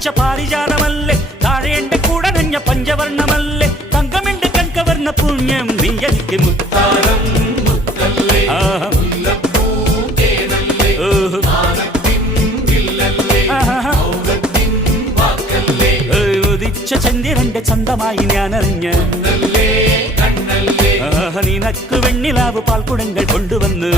പൂവിച്ച പാരിജാതമല്ലേ താഴെ എന്റെ കൂടെ നഞ്ഞ പഞ്ചവർണ്ണമല്ലേ തങ്കമെണ്ട് കൺകവർണ്ണ പുണ്യം നീ എനിക്ക് മുത്താരം ഉദിച്ച ചന്ദ്രന്റെ ചന്തമായി ഞാനറിഞ്ഞ നിനക്ക് വെണ്ണിലാവ് പാൽക്കുടങ്ങൾ കൊണ്ടുവന്ന്